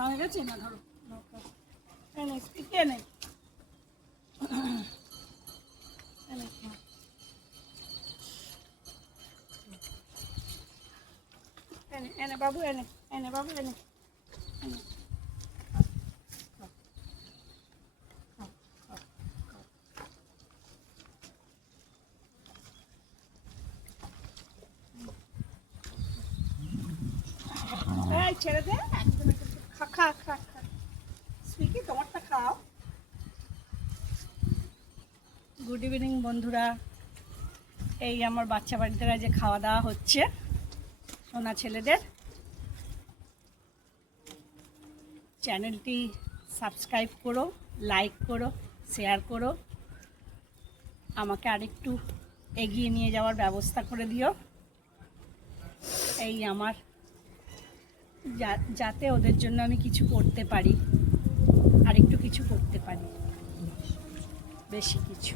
খাওয়া গেছে না ধরো এনে স্পিকে এনে এনে এনে বাবু এনে এনে বাবু এনে এনে ছেড়ে দে খা খা খা খা স্পিকি তোমারটা খাও। গুড ইভিনিং বন্ধুরা, এই আমার বাচ্চা বাড়িতে যে খাওয়া দাওয়া হচ্ছে সোনা ছেলেদের। চ্যানেলটি সাবস্ক্রাইব করো, লাইক করো, শেয়ার করো, আমাকে আরেকটু এগিয়ে নিয়ে যাওয়ার ব্যবস্থা করে দিও। এই আমার যাতে ওদের জন্য আমি কিছু করতে পারি, আরেকটু কিছু করতে পারি, বেশি কিছু।